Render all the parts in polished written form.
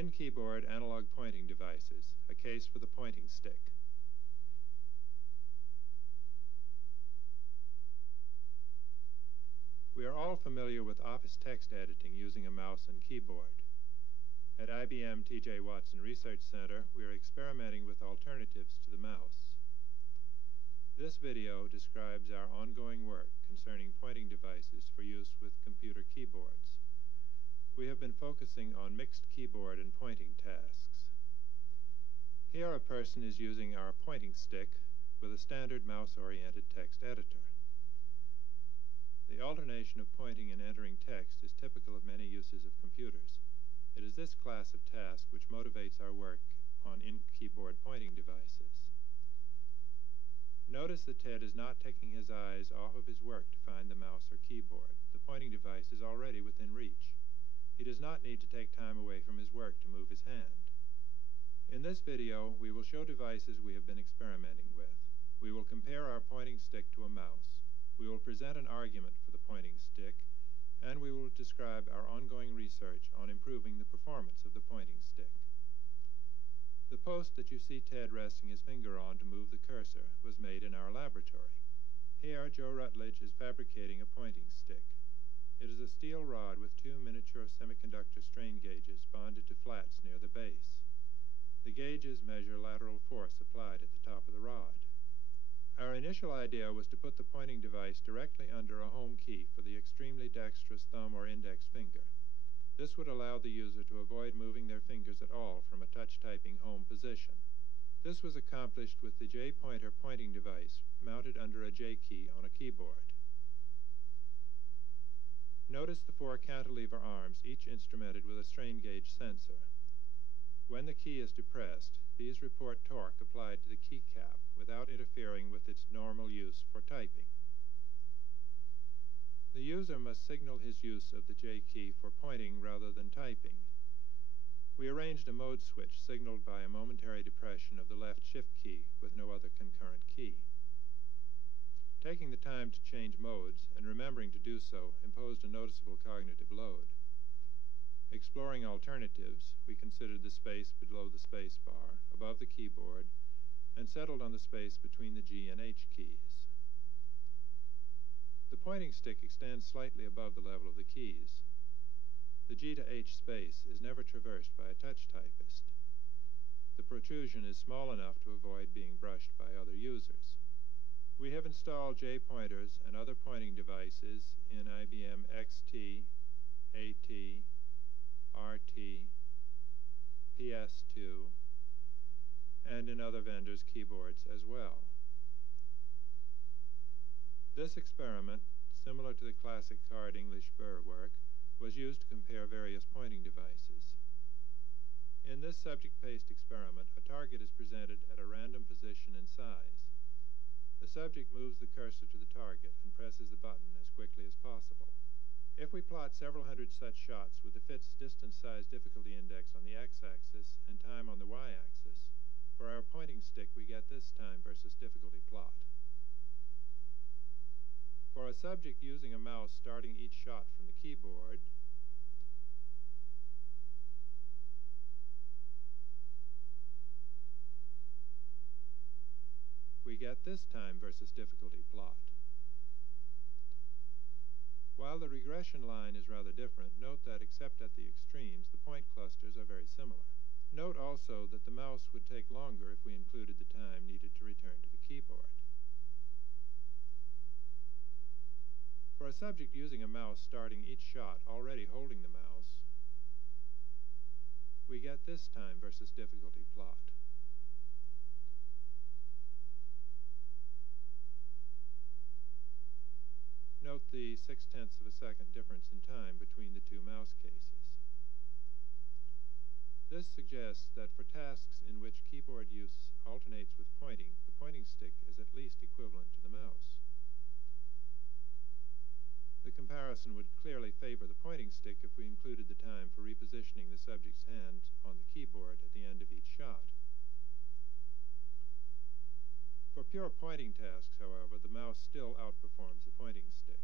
In-keyboard analog pointing devices, a case for the pointing stick. We are all familiar with office text editing using a mouse and keyboard. At IBM T.J. Watson Research Center, we are experimenting with alternatives to the mouse. This video describes our ongoing work concerning pointing devices for use with computer keyboards. We have been focusing on mixed keyboard and pointing tasks. Here a person is using our pointing stick with a standard mouse-oriented text editor. The alternation of pointing and entering text is typical of many uses of computers. It is this class of task which motivates our work on in-keyboard pointing devices. Notice that Ted is not taking his eyes off of his work to find the mouse or keyboard. The pointing device is already within reach. He does not need to take time away from his work to move his hand. In this video, we will show devices we have been experimenting with. We will compare our pointing stick to a mouse. We will present an argument for the pointing stick, and we will describe our ongoing research on improving the performance of the pointing stick. The post that you see Ted resting his finger on to move the cursor was made in our laboratory. Here, Joe Rutledge is fabricating a pointing stick. It is a steel rod with two miniature semiconductor strain gauges bonded to flats near the base. The gauges measure lateral force applied at the top of the rod. Our initial idea was to put the pointing device directly under a home key for the extremely dexterous thumb or index finger. This would allow the user to avoid moving their fingers at all from a touch-typing home position. This was accomplished with the J-pointer pointing device mounted under a J key on a keyboard. Notice the four cantilever arms, each instrumented with a strain gauge sensor. When the key is depressed, these report torque applied to the keycap without interfering with its normal use for typing. The user must signal his use of the J key for pointing rather than typing. We arranged a mode switch signaled by a momentary depression of the left shift key with no other concurrent key. Taking the time to change modes and remembering to do so imposed a noticeable cognitive load. Exploring alternatives, we considered the space below the space bar, above the keyboard, and settled on the space between the G and H keys. The pointing stick extends slightly above the level of the keys. The G to H space is never traversed by a touch typist. The protrusion is small enough to avoid being brushed by other users. We have installed J-pointers and other pointing devices in IBM XT, AT, RT, PS2, and in other vendors' keyboards as well. This experiment, similar to the classic card English burr work, was used to compare various pointing devices. In this subject-based experiment, a target is presented at a random position and size. The subject moves the cursor to the target and presses the button as quickly as possible. If we plot several hundred such shots with the fit's distance size difficulty index on the x-axis and time on the y-axis, for our pointing stick we get this time versus difficulty plot. For a subject using a mouse starting each shot from the keyboard, we get this time versus difficulty plot. While the regression line is rather different, note that except at the extremes, the point clusters are very similar. Note also that the mouse would take longer if we included the time needed to return to the keyboard. For a subject using a mouse starting each shot already holding the mouse, we get this time versus difficulty plot. Note the 0.6 of a second difference in time between the two mouse cases. This suggests that for tasks in which keyboard use alternates with pointing, the pointing stick is at least equivalent to the mouse. The comparison would clearly favor the pointing stick if we included the time for repositioning the subject's hand on the keyboard at the end of each shot. For pure pointing tasks, however, the mouse still outperforms the pointing stick.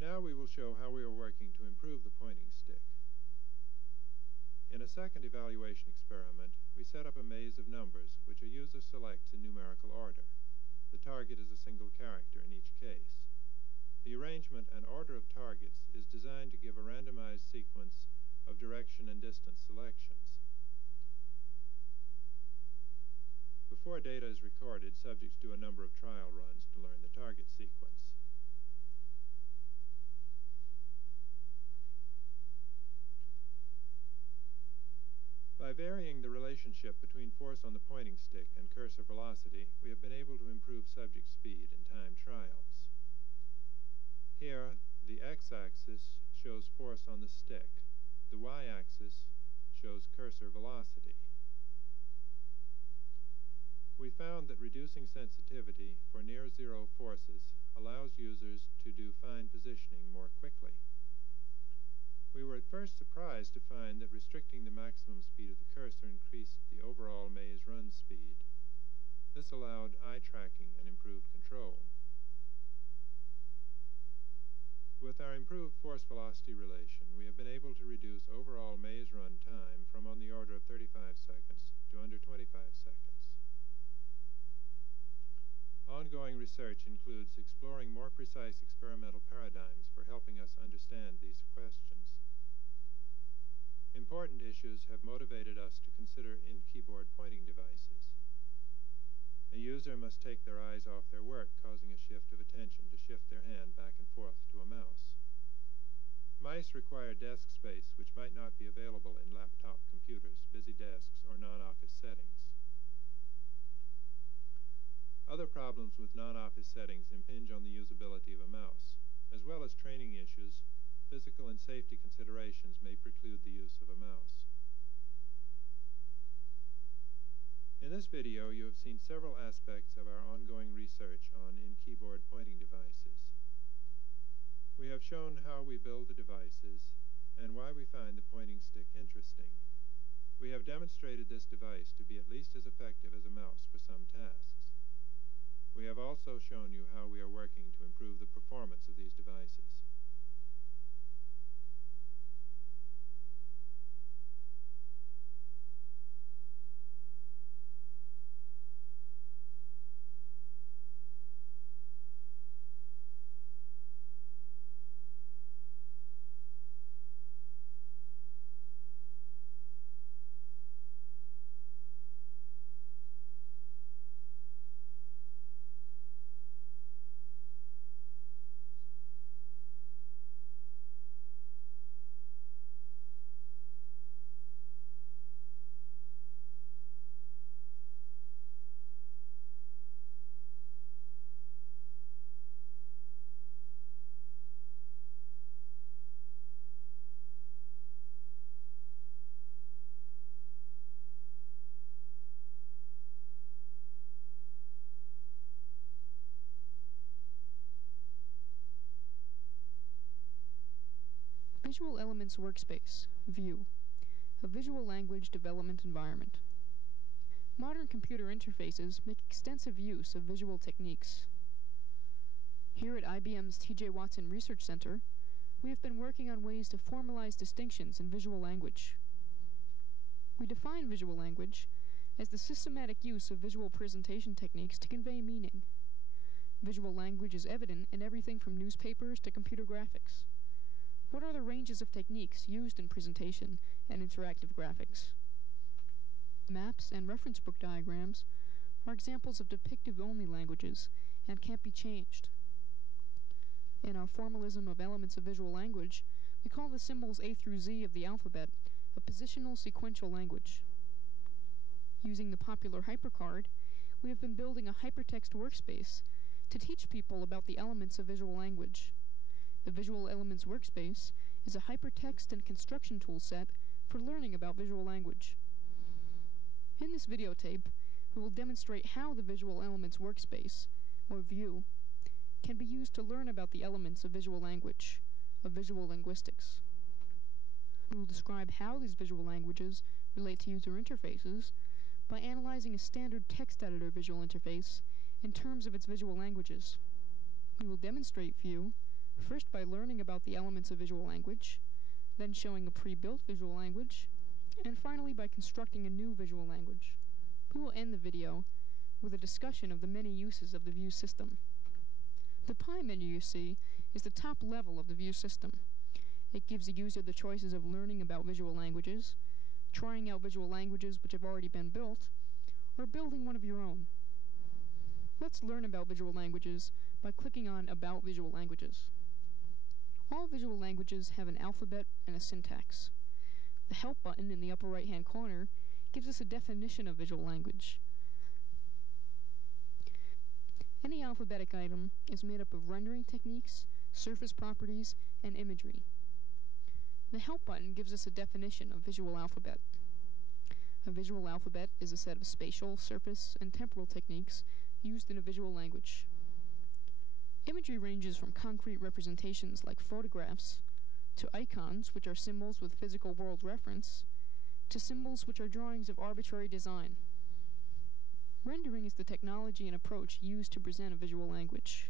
Now we will will show how we are working to improve the pointing stick. In a second evaluation experiment, we set up a maze of numbers which a user selects in numerical order. The target is a single character in each case. The arrangement and order of targets is designed to give a randomized sequence of direction and distance selections. Before data is recorded, subjects do a number of trial runs to learn the target sequence. By varying the relationship between force on the pointing stick and cursor velocity, we have been able to improve subject speed in time trials. Here, the x-axis shows force on the stick. The y-axis shows cursor velocity. We found that reducing sensitivity for near-zero forces allows users to do fine positioning more quickly. We were at first surprised to find that restricting the maximum speed of the cursor increased the overall maze run speed. This allowed eye tracking and improved control. With our improved force-velocity relation, we have been able to reduce overall maze run time from on the order of 35 seconds to under 25 seconds. Ongoing research includes exploring more precise experimental paradigms for helping us understand these questions. Important issues have motivated us to consider in-keyboard pointing devices. A user must take their eyes off their work, causing a shift of attention to shift their hand back and forth to a mouse. Mice require desk space which might not be available in laptop computers, busy desks, or non-office settings. Other problems with non-office settings impinge on the usability of a mouse. As well as training issues, physical and safety considerations may preclude the use of a mouse. In this video, you have seen several aspects of our ongoing research on in-keyboard pointing devices. We have shown how we build the devices and why we find the pointing stick interesting. We have demonstrated this device to be at least as effective as a mouse for some tasks. We have also shown you how we are working to improve the performance of these devices. Visual Elements Workspace, View, a visual language development environment. Modern computer interfaces make extensive use of visual techniques. Here at IBM's T.J. Watson Research Center, we have been working on ways to formalize distinctions in visual language. We define visual language as the systematic use of visual presentation techniques to convey meaning. Visual language is evident in everything from newspapers to computer graphics. What are the ranges of techniques used in presentation and interactive graphics? Maps and reference book diagrams are examples of depictive-only languages and can't be changed. In our formalism of elements of visual language, we call the symbols A through Z of the alphabet a positional sequential language. Using the popular HyperCard, we have been building a hypertext workspace to teach people about the elements of visual language. The Visual Elements Workspace is a hypertext and construction toolset for learning about visual language. In this videotape, we will demonstrate how the Visual Elements Workspace, or View, can be used to learn about the elements of visual language, of visual linguistics. We will describe how these visual languages relate to user interfaces by analyzing a standard text editor visual interface in terms of its visual languages. We will demonstrate View First by learning about the elements of visual language, then showing a pre-built visual language, and finally by constructing a new visual language. We will end the video with a discussion of the many uses of the view system. The PII menu you see is the top level of the view system. It gives the user the choices of learning about visual languages, trying out visual languages which have already been built, or building one of your own. Let's learn about visual languages by clicking on About Visual Languages. All visual languages have an alphabet and a syntax. The Help button in the upper right-hand corner gives us a definition of visual language. Any alphabetic item is made up of rendering techniques, surface properties, and imagery. The Help button gives us a definition of visual alphabet. A visual alphabet is a set of spatial, surface, and temporal techniques used in a visual language. Imagery ranges from concrete representations like photographs, to icons, which are symbols with physical world reference, to symbols which are drawings of arbitrary design. Rendering is the technology and approach used to present a visual language.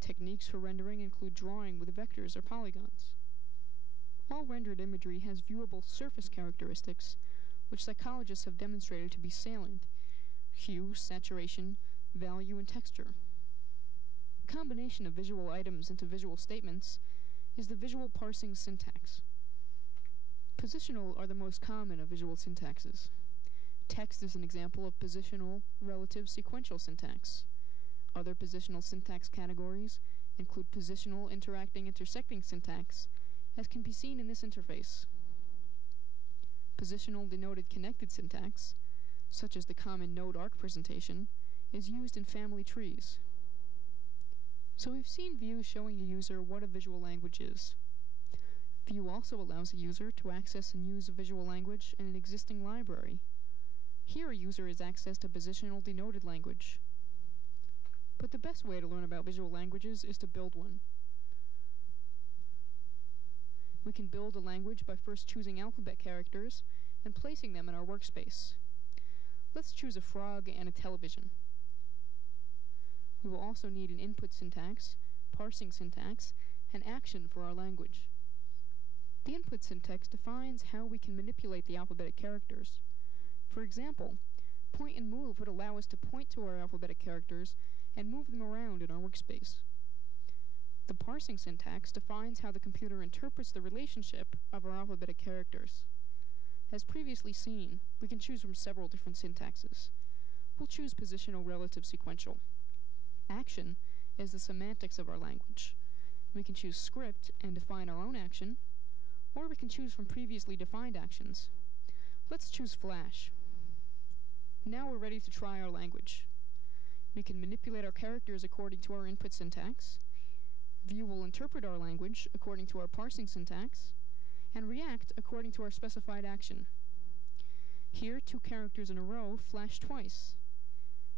Techniques for rendering include drawing with vectors or polygons. All rendered imagery has viewable surface characteristics, which psychologists have demonstrated to be salient: hue, saturation, value, and texture. The combination of visual items into visual statements is the visual parsing syntax. Positional are the most common of visual syntaxes. Text is an example of positional, relative, sequential syntax. Other positional syntax categories include positional, interacting, intersecting syntax, as can be seen in this interface. Positional denoted connected syntax, such as the common node arc presentation, is used in family trees. So we've seen View showing a user what a visual language is. View also allows a user to access and use a visual language in an existing library. Here a user has access to positional denoted language. But the best way to learn about visual languages is to build one. We can build a language by first choosing alphabet characters and placing them in our workspace. Let's choose a frog and a television. We will also need an input syntax, parsing syntax, and action for our language. The input syntax defines how we can manipulate the alphabetic characters. For example, point and move would allow us to point to our alphabetic characters and move them around in our workspace. The parsing syntax defines how the computer interprets the relationship of our alphabetic characters. As previously seen, we can choose from several different syntaxes. We'll choose positional relative sequential. Action is the semantics of our language. We can choose script and define our own action, or we can choose from previously defined actions. Let's choose flash. Now we're ready to try our language. We can manipulate our characters according to our input syntax. View will interpret our language according to our parsing syntax, and react according to our specified action. Here, 2 characters in a row flash twice.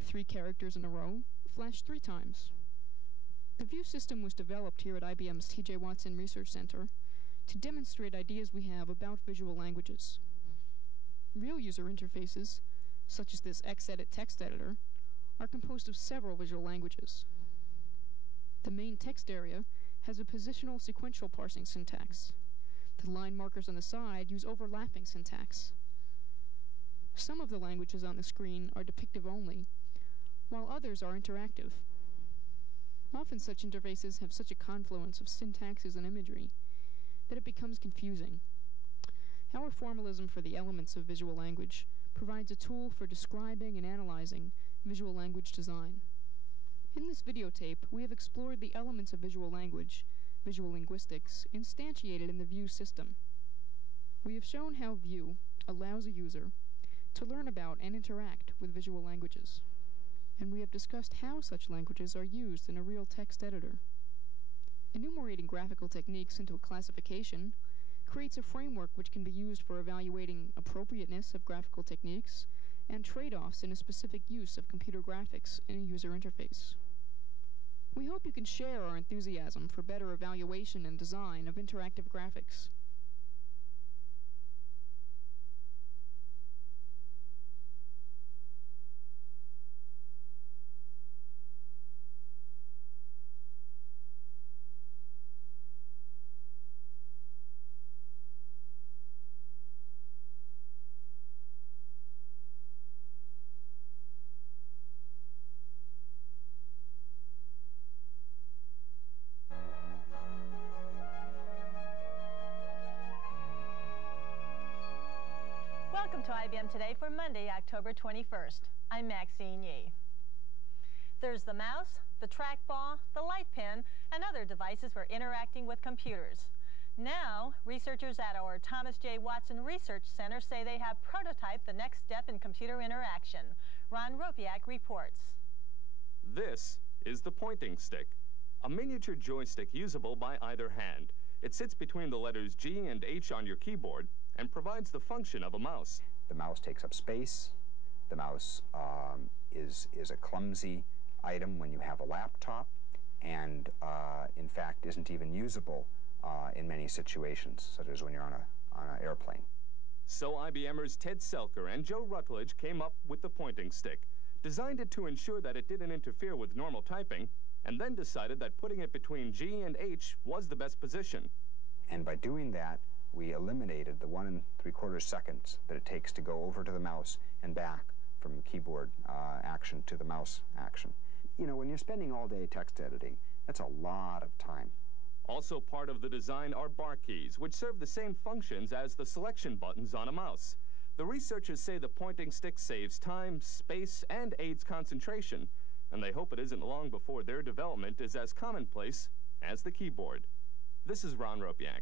3 characters in a row flash 3 times. The view system was developed here at IBM's T.J. Watson Research Center to demonstrate ideas we have about visual languages. Real user interfaces, such as this Xedit text editor, are composed of several visual languages. The main text area has a positional sequential parsing syntax. The line markers on the side use overlapping syntax. Some of the languages on the screen are depictive only, while others are interactive. Often such interfaces have such a confluence of syntaxes and imagery that it becomes confusing. Our formalism for the elements of visual language provides a tool for describing and analyzing visual language design. In this videotape, we have explored the elements of visual language, visual linguistics, instantiated in the View system. We have shown how View allows a user to learn about and interact with visual languages. And we have discussed how such languages are used in a real text editor. Enumerating graphical techniques into a classification creates a framework which can be used for evaluating appropriateness of graphical techniques and trade-offs in a specific use of computer graphics in a user interface. We hope you can share our enthusiasm for better evaluation and design of interactive graphics. IBM Today for Monday, October 21st. I'm Maxine Yee. There's the mouse, the trackball, the light pen, and other devices for interacting with computers. Now, researchers at our Thomas J. Watson Research Center say they have prototyped the next step in computer interaction. Ron Ropiak reports. This is the pointing stick, a miniature joystick usable by either hand. It sits between the letters G and H on your keyboard and provides the function of a mouse. The mouse takes up space. The mouse is a clumsy item when you have a laptop, and in fact isn't even usable in many situations, such as when you're on an airplane. So IBMers Ted Selker and Joe Rutledge came up with the pointing stick, designed it to ensure that it didn't interfere with normal typing, and then decided that putting it between G and H was the best position. And by doing that, we eliminated the 1 3/4 seconds that it takes to go over to the mouse and back from the keyboard action to the mouse action. You know, when you're spending all day text editing, that's a lot of time. Also part of the design are bar keys, which serve the same functions as the selection buttons on a mouse. The researchers say the pointing stick saves time, space, and aids concentration, and they hope it isn't long before their development is as commonplace as the keyboard. This is Ron Ropiak.